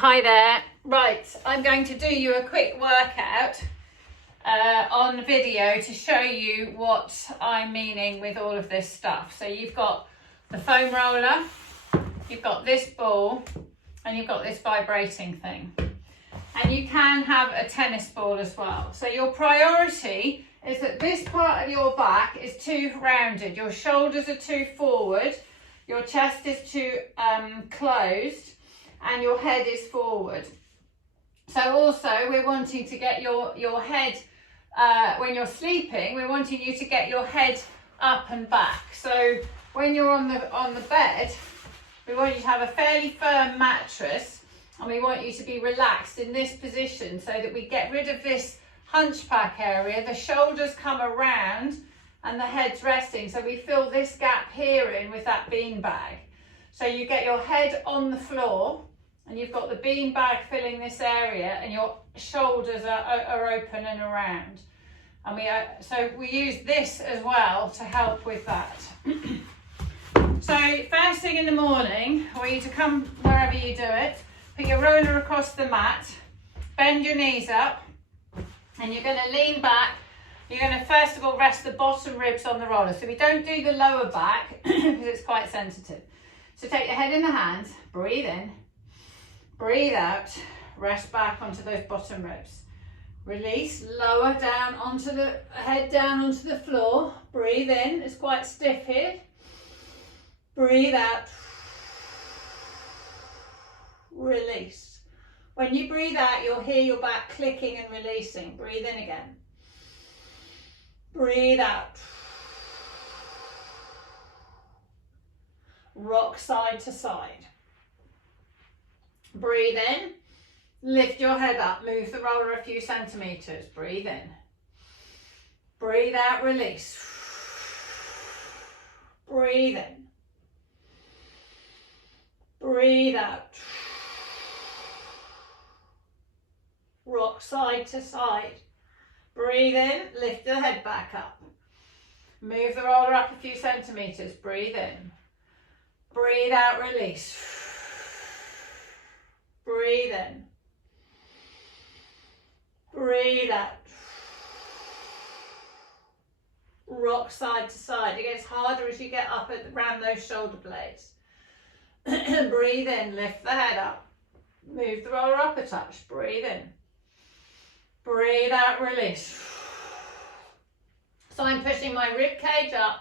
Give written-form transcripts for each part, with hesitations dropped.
Hi there. Right, I'm going to do you a quick workout on video to show you what I'm meaning with all of this stuff. So you've got the foam roller, you've got this ball, and you've got this vibrating thing. And you can have a tennis ball as well. So your priority is that this part of your back is too rounded. Your shoulders are too forward, your chest is too closed, and your head is forward. So also we're wanting to get your head, when you're sleeping, we're wanting you to get your head up and back. So when you're on the bed, we want you to have a fairly firm mattress, and we want you to be relaxed in this position so that we get rid of this hunchback area, the shoulders come around and the head's resting. So we fill this gap here in with that bean bag. So you get your head on the floor and you've got the bean bag filling this area and your shoulders are open and around. And so we use this as well to help with that. So first thing in the morning, I want you to come wherever you do it, put your roller across the mat, bend your knees up, and you're going to lean back. You're going to first of all rest the bottom ribs on the roller. So we don't do the lower back because it's quite sensitive. So take your head in the hands, breathe in, breathe out, rest back onto those bottom ribs. Release, lower down onto the head, down onto the floor. Breathe in, it's quite stiff here. Breathe out, release. When you breathe out, you'll hear your back clicking and releasing. Breathe in again. Breathe out. Rock side to side. Breathe in. Lift your head up. Move the roller a few centimeters. Breathe in. Breathe out, release. Breathe in. Breathe out. Rock side to side. Breathe in, lift the head back up. Move the roller up a few centimeters. Breathe in. Breathe out, release. Breathe in. Breathe out. Rock side to side. It gets harder as you get up around those shoulder blades. Breathe in, lift the head up. Move the roller up a touch. Breathe in. Breathe out, release. So I'm pushing my rib cage up,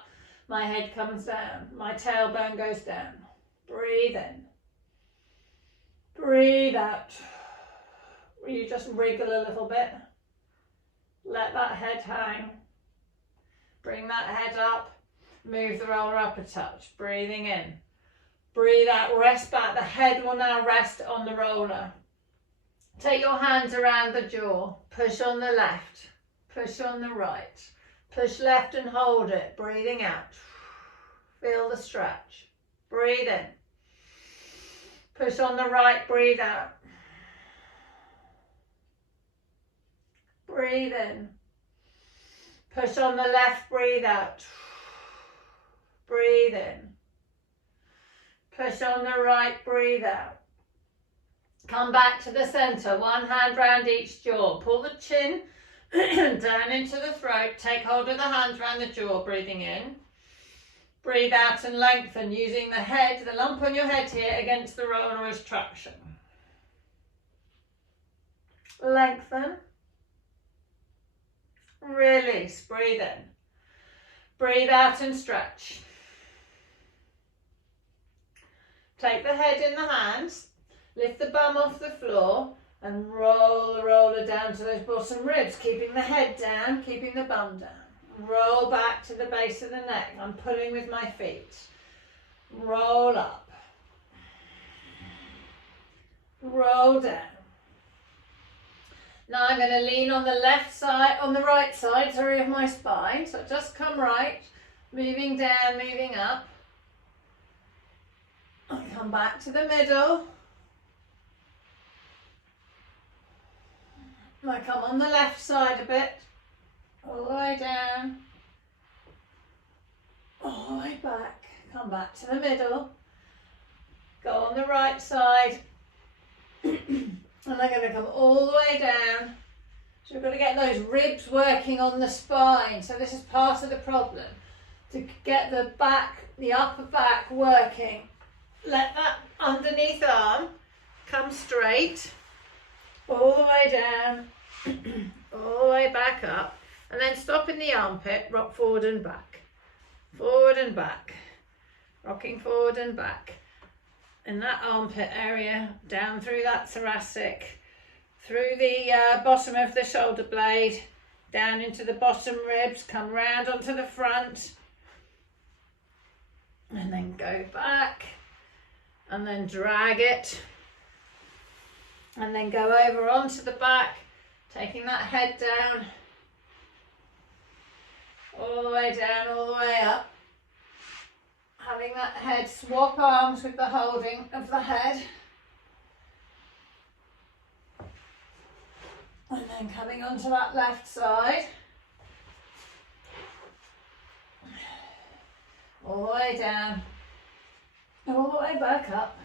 my head comes down, my tailbone goes down. Breathe in. Breathe out. You just wriggle a little bit. Let that head hang. Bring that head up. Move the roller up a touch. Breathing in. Breathe out, rest back. The head will now rest on the roller. Take your hands around the jaw. Push on the left. Push on the right. Push left and hold it. Breathing out. Feel the stretch. Breathe in. Push on the right. Breathe out. Breathe in. Push on the left. Breathe out. Breathe in. Push on the right. Breathe out. Come back to the center, one hand round each jaw. Pull the chin down into the throat. Take hold of the hands round the jaw, breathing in. Breathe out and lengthen, using the head, the lump on your head here, against the roller as traction. Lengthen. Release, breathe in. Breathe out and stretch. Take the head in the hands. Lift the bum off the floor and roll the roller down to those bottom ribs, keeping the head down, keeping the bum down. Roll back to the base of the neck. I'm pulling with my feet. Roll up. Roll down. Now I'm going to lean on the left side, on the right side, sorry, of my spine. So just come right, moving down, moving up. Come back to the middle. I come on the left side a bit, all the way down, all the way back, come back to the middle, go on the right side, And they're going to come all the way down. So we've got to get those ribs working on the spine. So this is part of the problem. To get the back, the upper back working. Let that underneath arm come straight, all the way down, all the way back up. And then stop in the armpit, rock forward and back. Forward and back. Rocking forward and back. In that armpit area, down through that thoracic, through the bottom of the shoulder blade, down into the bottom ribs, come round onto the front, and then go back, and then drag it, and then go over onto the back, taking that head down, all the way down, all the way up. Having that head swap arms with the holding of the head. And then coming onto that left side. All the way down. All the way back up.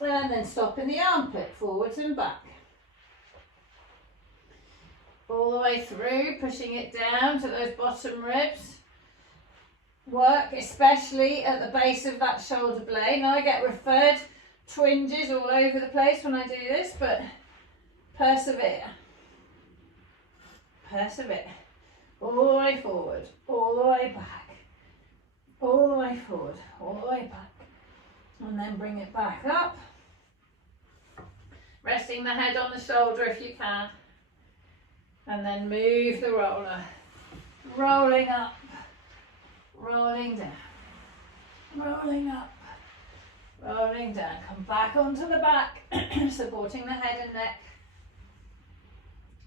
And then stop in the armpit, forwards and back. All the way through, pushing it down to those bottom ribs. Work especially at the base of that shoulder blade. Now I get referred twinges all over the place when I do this, but persevere. Persevere. All the way forward, all the way back, all the way forward, all the way back. And then bring it back up. Resting the head on the shoulder if you can. And then move the roller. Rolling up. Rolling down, rolling up, rolling down. Come back onto the back, supporting the head and neck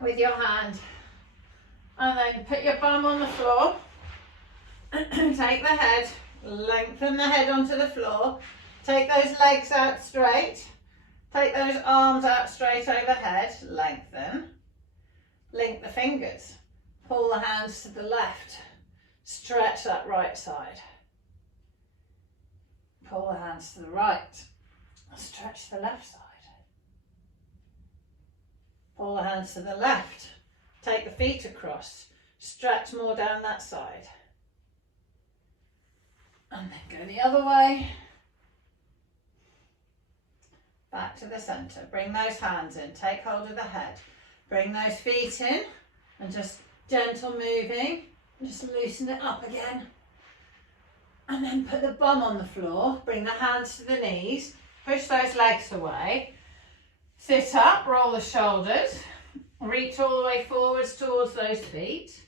with your hand. And then put your bum on the floor. Take the head, lengthen the head onto the floor. Take those legs out straight. Take those arms out straight overhead. Lengthen. Link the fingers. Pull the hands to the left. Stretch that right side. Pull the hands to the right. Stretch the left side. Pull the hands to the left. Take the feet across. Stretch more down that side. And then go the other way. Back to the centre. Bring those hands in. Take hold of the head. Bring those feet in and just gentle moving. Just loosen it up again. And then put the bum on the floor. Bring the hands to the knees. Push those legs away. Sit up, roll the shoulders. Reach all the way forwards towards those feet.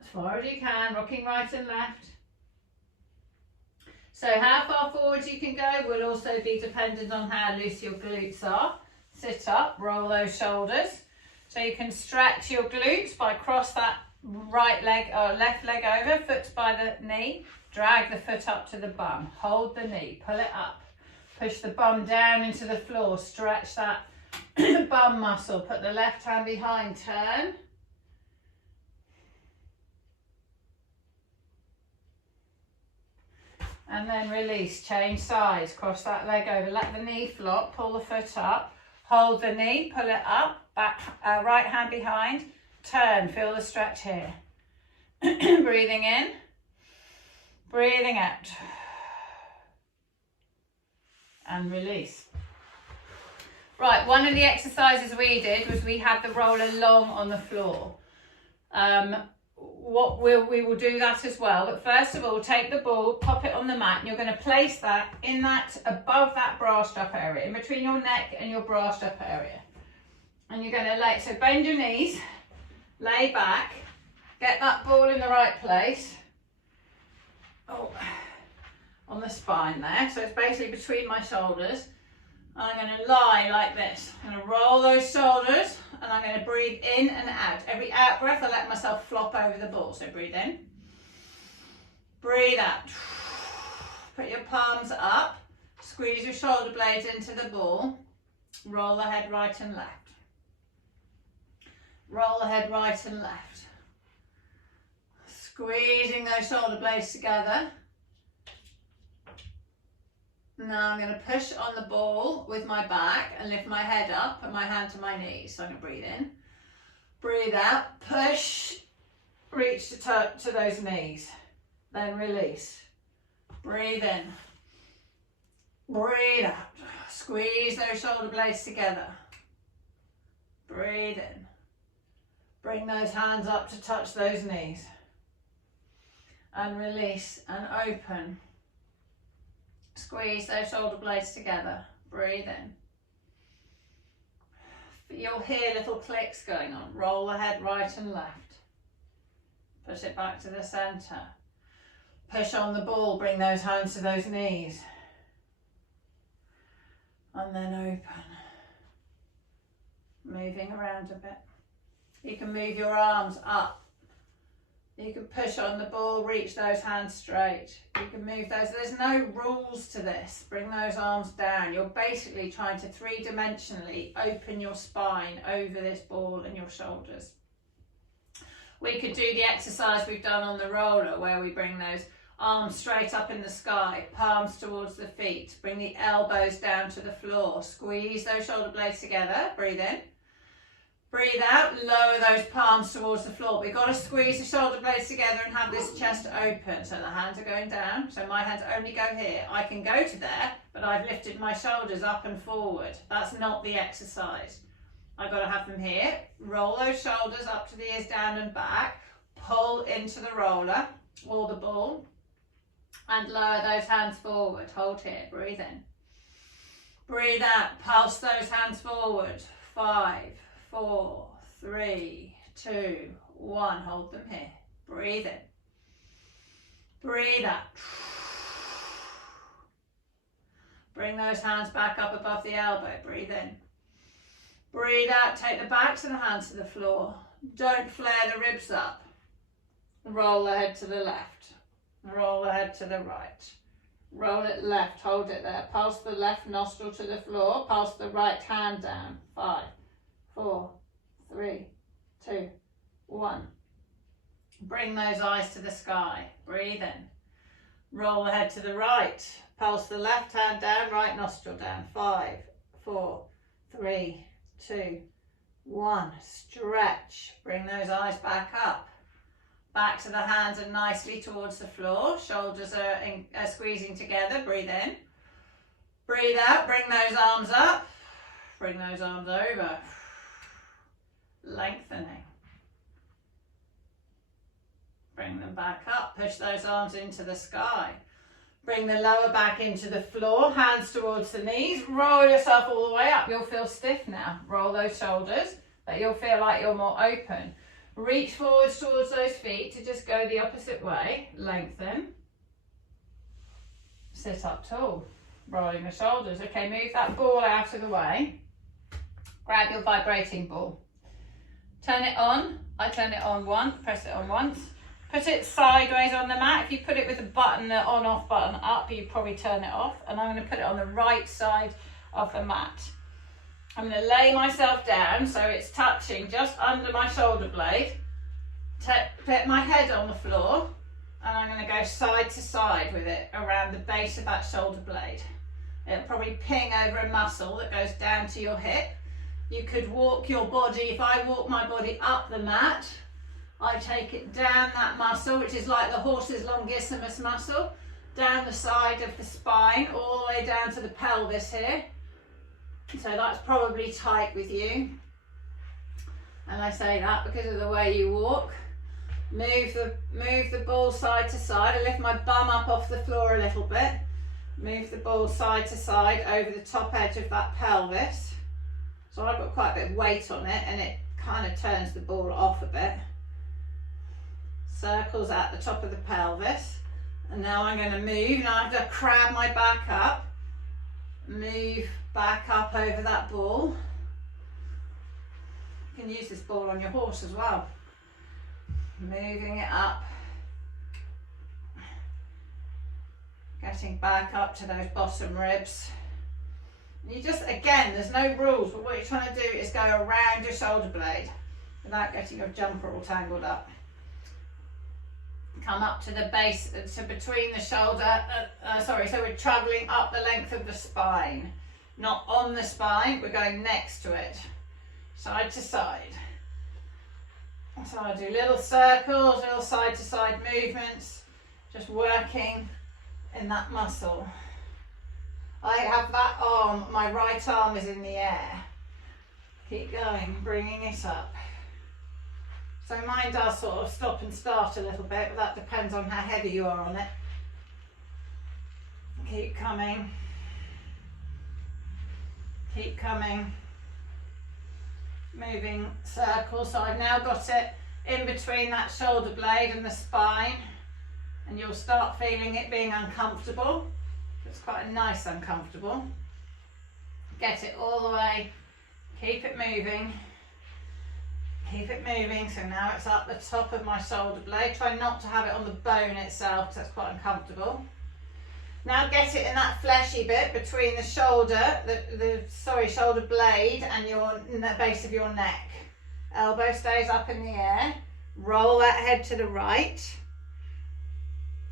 As far as you can, rocking right and left. So how far forward you can go will also be dependent on how loose your glutes are. Sit up, roll those shoulders. So you can stretch your glutes by cross that right leg or left leg over, foot by the knee, drag the foot up to the bum, hold the knee, pull it up, push the bum down into the floor, stretch that bum muscle, put the left hand behind, turn. And then release, change sides, cross that leg over, let the knee flop, pull the foot up, hold the knee, pull it up, back, right hand behind, turn, feel the stretch here. Breathing in, breathing out. And release. Right, one of the exercises we did was we had the roller long on the floor. We will do that as well, but first of all, take the ball, pop it on the mat, and you're going to place that in that, above that bra strap area, in between your neck and your bra strap area. And you're going to lay, so bend your knees, lay back, get that ball in the right place. Oh, on the spine there, so it's basically between my shoulders. I'm going to lie like this. I'm going to roll those shoulders and I'm going to breathe in and out. Every out breath I let myself flop over the ball. So breathe in, breathe out. Put your palms up, squeeze your shoulder blades into the ball. Roll the head right and left. Roll the head right and left. Squeezing those shoulder blades together. Now I'm going to push on the ball with my back and lift my head up and my hand to my knees. So I'm going to breathe in, breathe out, push, reach to those knees, then release. Breathe in, breathe out, squeeze those shoulder blades together. Breathe in, bring those hands up to touch those knees. And release and open. Squeeze those shoulder blades together. Breathe in. You'll hear little clicks going on. Roll the head right and left. Push it back to the centre. Push on the ball. Bring those hands to those knees. And then open. Moving around a bit. You can move your arms up. You can push on the ball, reach those hands straight. You can move those. There's no rules to this. Bring those arms down. You're basically trying to three-dimensionally open your spine over this ball and your shoulders. We could do the exercise we've done on the roller where we bring those arms straight up in the sky, palms towards the feet. Bring the elbows down to the floor. Squeeze those shoulder blades together. Breathe in. Breathe out, lower those palms towards the floor. We've got to squeeze the shoulder blades together and have this chest open. So the hands are going down. So my hands only go here. I can go to there, but I've lifted my shoulders up and forward. That's not the exercise. I've got to have them here. Roll those shoulders up to the ears, down and back. Pull into the roller or the ball. And lower those hands forward. Hold here. Breathe in. Breathe out. Pulse those hands forward. 5, 4, 3, 2, 1. Hold them here. Breathe in. Breathe out. Bring those hands back up above the elbow. Breathe in. Breathe out. Take the backs of the hands to the floor. Don't flare the ribs up. Roll the head to the left. Roll the head to the right. Roll it left. Hold it there. Pulse the left nostril to the floor. Pulse the right hand down. 5, 4, 3, 2, 1. Bring those eyes to the sky. Breathe in. Roll the head to the right. Pulse the left hand down, right nostril down. 5, 4, 3, 2, 1. Stretch. Bring those eyes back up. Back to the hands and nicely towards the floor. Shoulders are squeezing together. Breathe in. Breathe out. Bring those arms up. Bring those arms over. Lengthening. Bring them back up. Push those arms into the sky. Bring the lower back into the floor. Hands towards the knees. Roll yourself all the way up. You'll feel stiff now. Roll those shoulders, but you'll feel like you're more open. Reach forwards towards those feet to just go the opposite way. Lengthen. Sit up tall. Rolling the shoulders. Okay, move that ball out of the way. Grab your vibrating ball. Turn it on. I turn it on once. Press it on once. Put it sideways on the mat. If you put it with the button, the on-off button up, you probably turn it off. And I'm going to put it on the right side of the mat. I'm going to lay myself down so it's touching just under my shoulder blade. Put my head on the floor and I'm going to go side to side with it around the base of that shoulder blade. It'll probably ping over a muscle that goes down to your hip. You could walk your body, if I walk my body up the mat, I take it down that muscle, which is like the horse's longissimus muscle, down the side of the spine, all the way down to the pelvis here. So that's probably tight with you. And I say that because of the way you walk. Move the ball side to side. I lift my bum up off the floor a little bit. Move the ball side to side over the top edge of that pelvis. So I've got quite a bit of weight on it and it kind of turns the ball off a bit. Circles at the top of the pelvis. And now I'm going to move. Now I have to crab my back up. Move back up over that ball. You can use this ball on your horse as well. Moving it up. Getting back up to those bottom ribs. You just, again, there's no rules, but what you're trying to do is go around your shoulder blade without getting your jumper all tangled up. come up to the base, so between the shoulder, so we're travelling up the length of the spine, not on the spine, we're going next to it, side to side. So I do little circles, little side to side movements, just working in that muscle. I have that arm, my right arm is in the air. Keep going, bringing it up. So mine does sort of stop and start a little bit, but that depends on how heavy you are on it. Keep coming. Keep coming. Moving circles. So I've now got it in between that shoulder blade and the spine, and you'll start feeling it being uncomfortable. It's quite a nice uncomfortable. Get it all the way. Keep it moving. Keep it moving. So now it's up the top of my shoulder blade. Try not to have it on the bone itself, because that's quite uncomfortable. Now get it in that fleshy bit between the shoulder, shoulder blade and the base of your neck. Elbow stays up in the air. Roll that head to the right.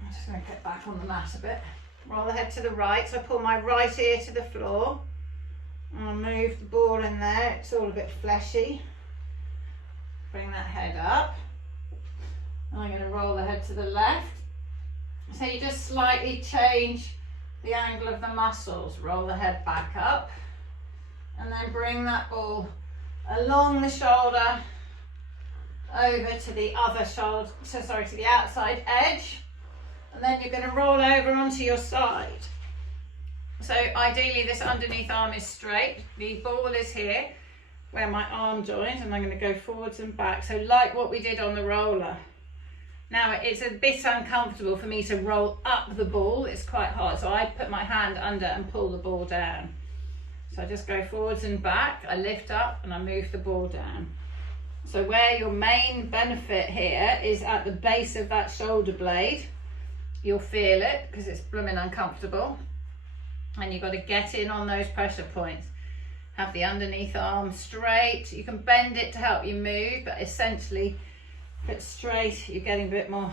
I'm just going to get back on the mat a bit. Roll the head to the right. So I pull my right ear to the floor. And I'll move the ball in there. It's all a bit fleshy. Bring that head up. And I'm going to roll the head to the left. So you just slightly change the angle of the muscles. Roll the head back up. And then bring that ball along the shoulder over to the other shoulder, to the outside edge. And then you're going to roll over onto your side. So ideally this underneath arm is straight. The ball is here where my arm joins, and I'm going to go forwards and back. So like what we did on the roller. Now it's a bit uncomfortable for me to roll up the ball. It's quite hard. So I put my hand under and pull the ball down. So I just go forwards and back. I lift up and I move the ball down. So where your main benefit here is at the base of that shoulder blade. You'll feel it because it's blooming uncomfortable. And you've got to get in on those pressure points. Have the underneath arm straight. You can bend it to help you move, but essentially if it's straight, you're getting a bit more,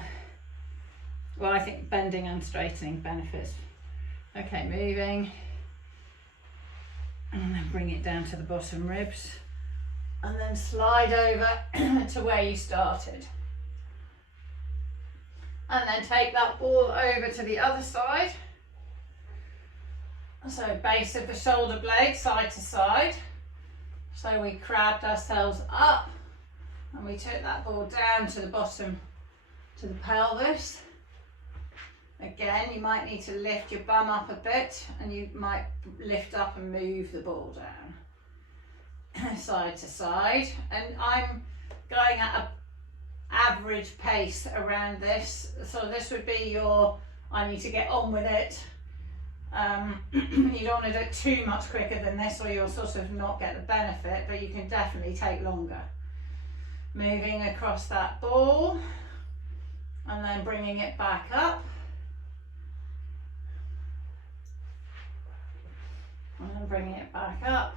well, I think bending and straightening benefits. Okay, moving. And then bring it down to the bottom ribs. And then slide over to where you started. And then take that ball over to the other side. So base of the shoulder blade, side to side. So we crabbed ourselves up and we took that ball down to the bottom, to the pelvis. Again, you might need to lift your bum up a bit, and you might lift up and move the ball down. Side to side. And I'm going at an average pace around this. So this would be your, I need to get on with it. You don't want to do it too much quicker than this, or you'll sort of not get the benefit, but you can definitely take longer. Moving across that ball and then bringing it back up. And then bringing it back up.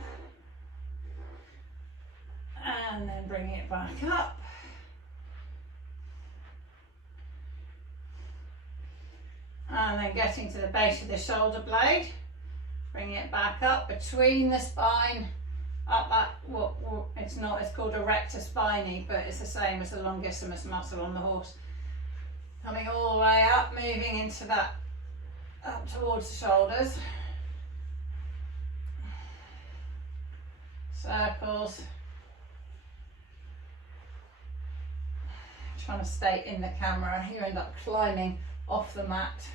And then bringing it back up. And then getting to the base of the shoulder blade, bringing it back up between the spine, up that, it's called a rector spinae, but it's the same as the longissimus muscle on the horse. Coming all the way up, moving into that, up towards the shoulders. Circles. Trying to stay in the camera, you end up climbing off the mat.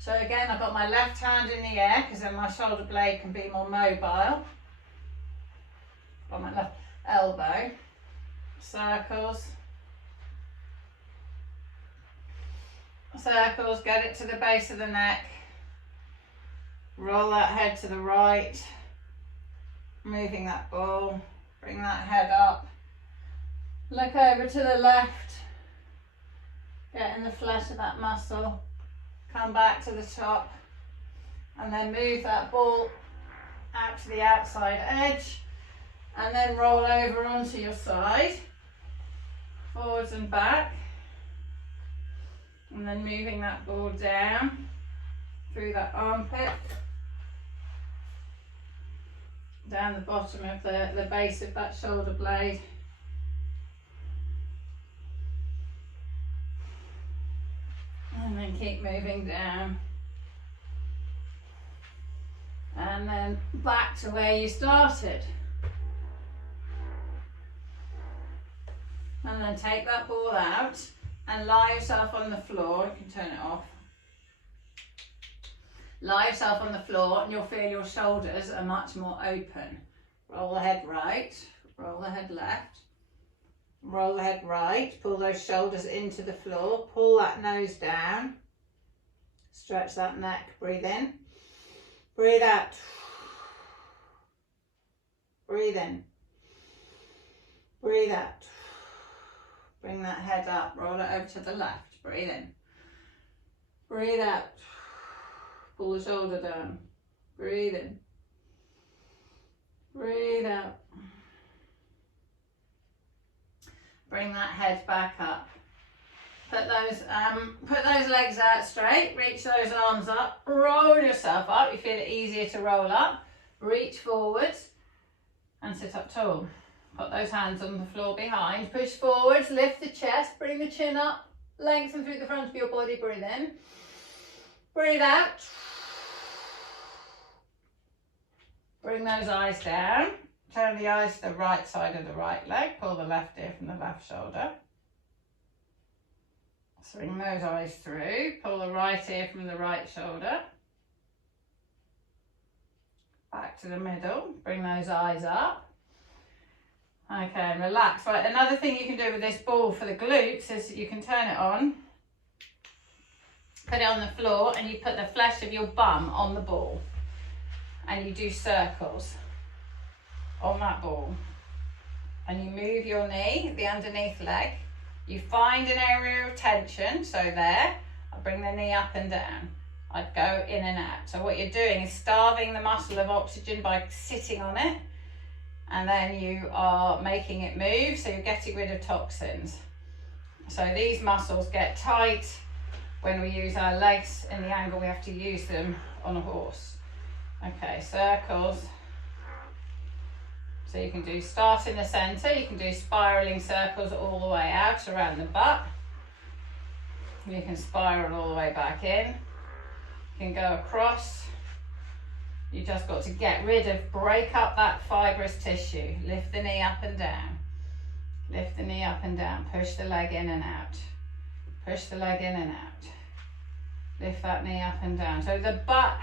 So again, I've got my left hand in the air because then my shoulder blade can be more mobile. Got my left elbow. Circles. Circles, get it to the base of the neck. Roll that head to the right. Moving that ball. Bring that head up. Look over to the left. Get in the flesh of that muscle. Come back to the top. And then move that ball out to the outside edge. And then roll over onto your side. Forwards and back. And then moving that ball down through that armpit, down the bottom of the base of that shoulder blade. And then keep moving down. And then back to where you started. And then take that ball out and lie yourself on the floor. You can turn it off. Lie yourself on the floor and you'll feel your shoulders are much more open. Roll the head right, roll the head left, roll the head right, pull those shoulders into the floor, pull that nose down, stretch that neck, breathe in, breathe out, breathe in, breathe out, bring that head up, roll it over to the left, breathe in, breathe out, pull the shoulder down, breathe in, breathe out. Bring that head back up. Put those legs out straight, reach those arms up, roll yourself up. You feel it easier to roll up. Reach forwards and sit up tall. Put those hands on the floor behind. Push forwards, lift the chest, bring the chin up, lengthen through the front of your body, breathe in. Breathe out. Bring those eyes down. Turn the eyes to the right side of the right leg. Pull the left ear from the left shoulder. Swing those eyes through. Pull the right ear from the right shoulder. Back to the middle. Bring those eyes up. Okay, and relax. Right, another thing you can do with this ball for the glutes is you can turn it on. Put it on the floor and you put the flesh of your bum on the ball. And you do circles on that ball. And you move your knee, the underneath leg. You find an area of tension, so there. I bring the knee up and down. I'd go in and out. So what you're doing is starving the muscle of oxygen by sitting on it. And then you are making it move, so you're getting rid of toxins. So these muscles get tight when we use our legs in the angle we have to use them on a horse. Okay, circles. So you can do start in the centre, you can do spiralling circles all the way out around the butt. You can spiral all the way back in. You can go across. You just got to get rid of, break up that fibrous tissue. Lift the knee up and down. Lift the knee up and down. Push the leg in and out. Push the leg in and out. Lift that knee up and down. So the butt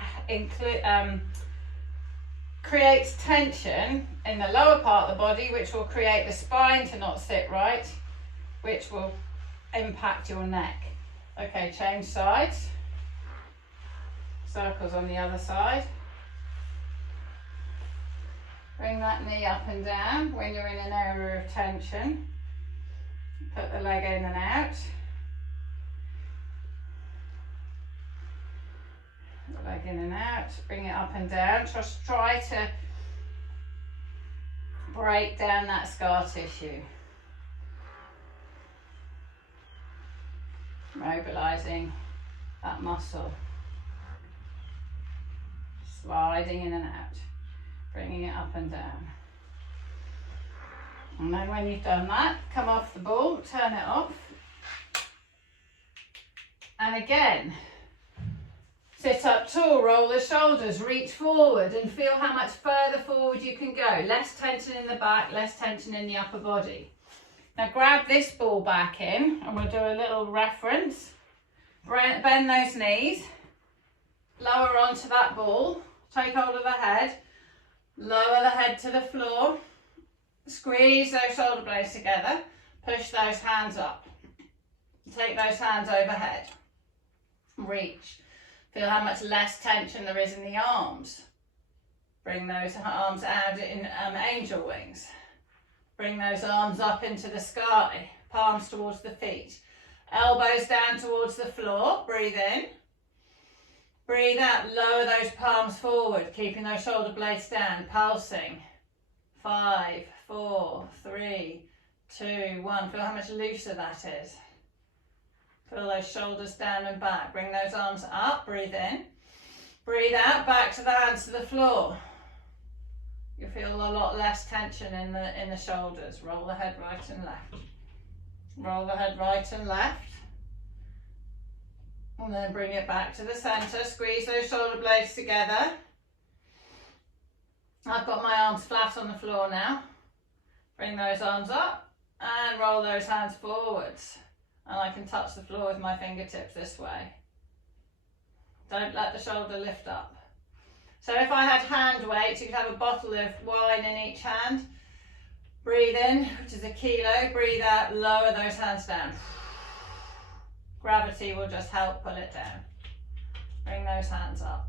creates tension in the lower part of the body, which will create the spine to not sit right, which will impact your neck. Okay, change sides. Circles on the other side. Bring that knee up and down when you're in an area of tension. Put the leg in and out. The leg in and out. Bring it up and down. Just try to break down that scar tissue. Mobilizing that muscle. Sliding in and out. Bringing it up and down. And then when you've done that, come off the ball, turn it off. And again, sit up tall, roll the shoulders, reach forward and feel how much further forward you can go. Less tension in the back, less tension in the upper body. Now grab this ball back in and we'll do a little reference. Bend those knees, lower onto that ball, take hold of the head, lower the head to the floor, squeeze those shoulder blades together, push those hands up, take those hands overhead, reach. Feel how much less tension there is in the arms. Bring those arms out in angel wings. Bring those arms up into the sky, palms towards the feet. Elbows down towards the floor, breathe in. Breathe out, lower those palms forward, keeping those shoulder blades down, pulsing. 5, 4, 3, 2, 1. Feel how much looser that is. Feel those shoulders down and back. Bring those arms up, breathe in. Breathe out, back to the hands to the floor. You feel a lot less tension in the shoulders. Roll the head right and left. Roll the head right and left. And then bring it back to the center. Squeeze those shoulder blades together. I've got my arms flat on the floor now. Bring those arms up and roll those hands forwards. And I can touch the floor with my fingertips this way. Don't let the shoulder lift up. So if I had hand weights, you could have a bottle of wine in each hand. Breathe in, which is a kilo. Breathe out, lower those hands down. Gravity will just help pull it down. Bring those hands up.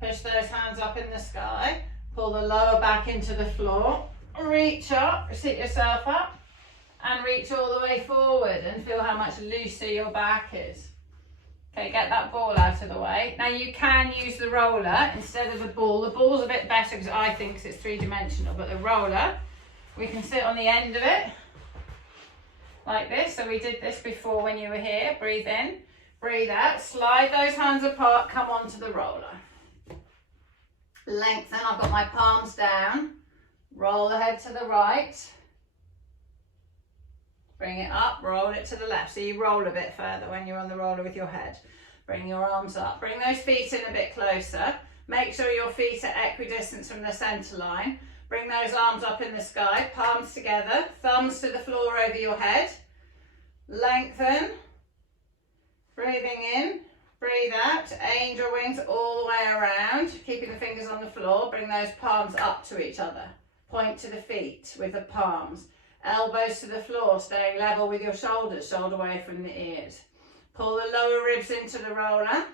Push those hands up in the sky. Pull the lower back into the floor. Reach up, sit yourself up. And reach all the way forward and feel how much looser your back is. Okay, get that ball out of the way. Now you can use the roller instead of the ball. The ball's a bit better because I think it's three-dimensional, but the roller, we can sit on the end of it like this. So we did this before when you were here. Breathe in, breathe out, slide those hands apart, come onto the roller. Lengthen, I've got my palms down. Roll the head to the right. Bring it up, roll it to the left. So you roll a bit further when you're on the roller with your head. Bring your arms up. Bring those feet in a bit closer. Make sure your feet are equidistant from the center line. Bring those arms up in the sky, palms together, thumbs to the floor over your head. Lengthen. Breathing in, breathe out. Angel wings all the way around. Keeping the fingers on the floor. Bring those palms up to each other. Point to the feet with the palms. Elbows to the floor, staying level with your shoulders, shoulder away from the ears. Pull the lower ribs into the roller.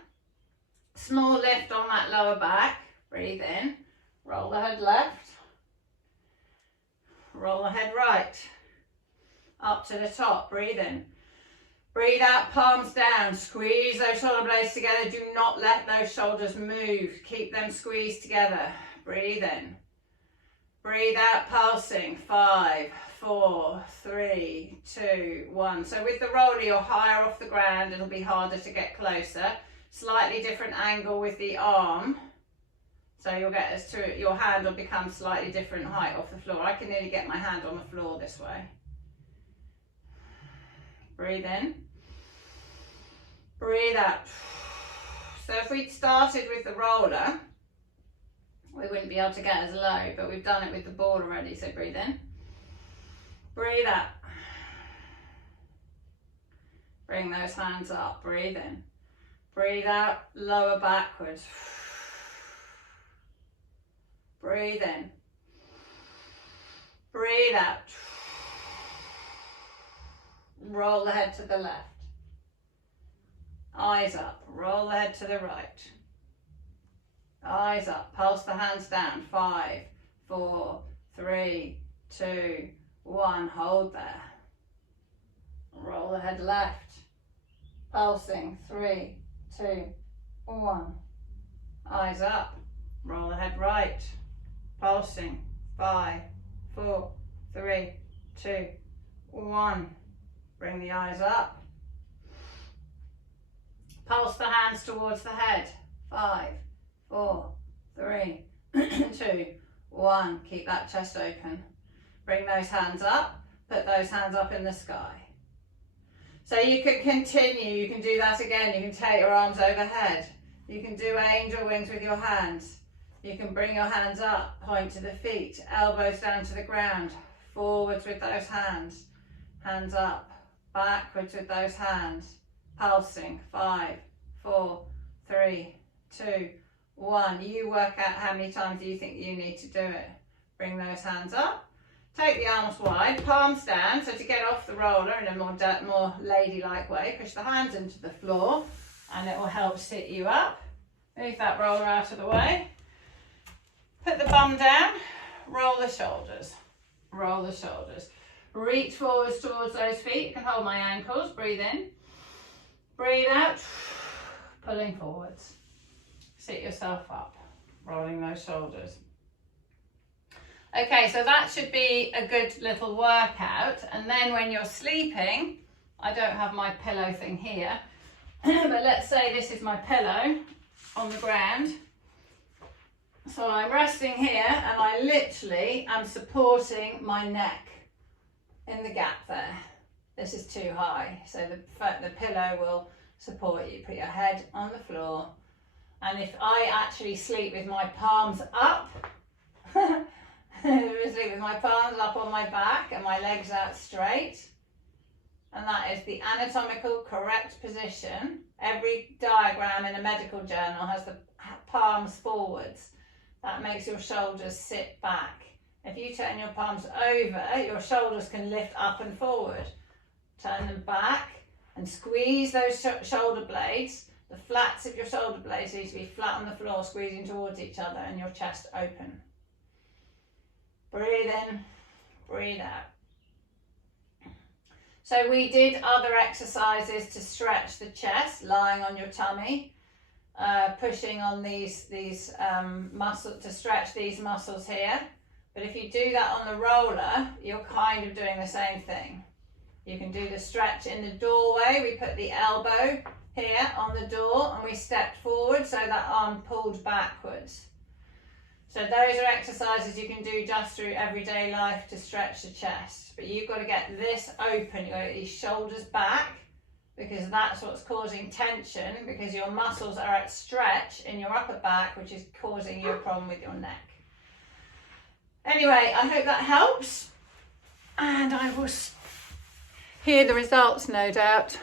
Small lift on that lower back. Breathe in. Roll the head left. Roll the head right. Up to the top. Breathe in. Breathe out, palms down. Squeeze those shoulder blades together. Do not let those shoulders move. Keep them squeezed together. Breathe in. Breathe out, pulsing. 5, 4, 3, 2, 1. So with the roller, you're higher off the ground. It'll be harder to get closer. Slightly different angle with the arm. So you'll get as to your hand will become slightly different height off the floor. I can nearly get my hand on the floor this way. Breathe in. Breathe out. So if we started with the roller, we wouldn't be able to get as low, but we've done it with the ball already. So breathe in. Breathe out. Bring those hands up. Breathe in. Breathe out, lower backwards. Breathe in. Breathe out. Roll the head to the left. Eyes up. Roll the head to the right. Eyes up. Pulse the hands down. 5, 4, 3, 2, 1. Hold there. Roll the head left. Pulsing. 3, 2, 1. Eyes up. Roll the head right. Pulsing. 5, 4, 3, 2, 1. Bring the eyes up. Pulse the hands towards the head. 5, 4, 3, 2, 1. Keep that chest open. Bring those hands up. Put those hands up in the sky. So you can continue. You can do that again. You can take your arms overhead. You can do angel wings with your hands. You can bring your hands up, point to the feet, elbows down to the ground, forwards with those hands, hands up, backwards with those hands, pulsing. 5, 4, 3, 2, 1. You work out how many times you think you need to do it. Bring those hands up. Take the arms wide, palms down. So to get off the roller in a more ladylike way, push the hands into the floor and it will help sit you up. Move that roller out of the way. Put the bum down, roll the shoulders, roll the shoulders. Reach forwards towards those feet. You can hold my ankles, breathe in, breathe out, pulling forwards. Sit yourself up, rolling those shoulders. Okay, so that should be a good little workout. And then when you're sleeping, I don't have my pillow thing here, but let's say this is my pillow on the ground. So I'm resting here and I literally am supporting my neck in the gap there. This is too high, so the pillow will support you. Put your head on the floor, and if I actually sleep with my palms up, sleep with my palms up on my back and my legs out straight, and that is the anatomical correct position. Every diagram in a medical journal has the palms forwards. That makes your shoulders sit back. If you turn your palms over, your shoulders can lift up and forward. Turn them back and squeeze those shoulder blades. The flats of your shoulder blades need to be flat on the floor, squeezing towards each other, and your chest open. Breathe in, breathe out. So we did other exercises to stretch the chest, lying on your tummy, pushing on these muscles to stretch these muscles here. But if you do that on the roller, you're kind of doing the same thing. You can do the stretch in the doorway. We put the elbow here on the door and we stepped forward, so that arm pulled backwards. So those are exercises you can do just through everyday life to stretch the chest. But you've got to get this open. You've got to get these shoulders back, because that's what's causing tension, because your muscles are at stretch in your upper back, which is causing you a problem with your neck. Anyway, I hope that helps, and I will hear the results, no doubt.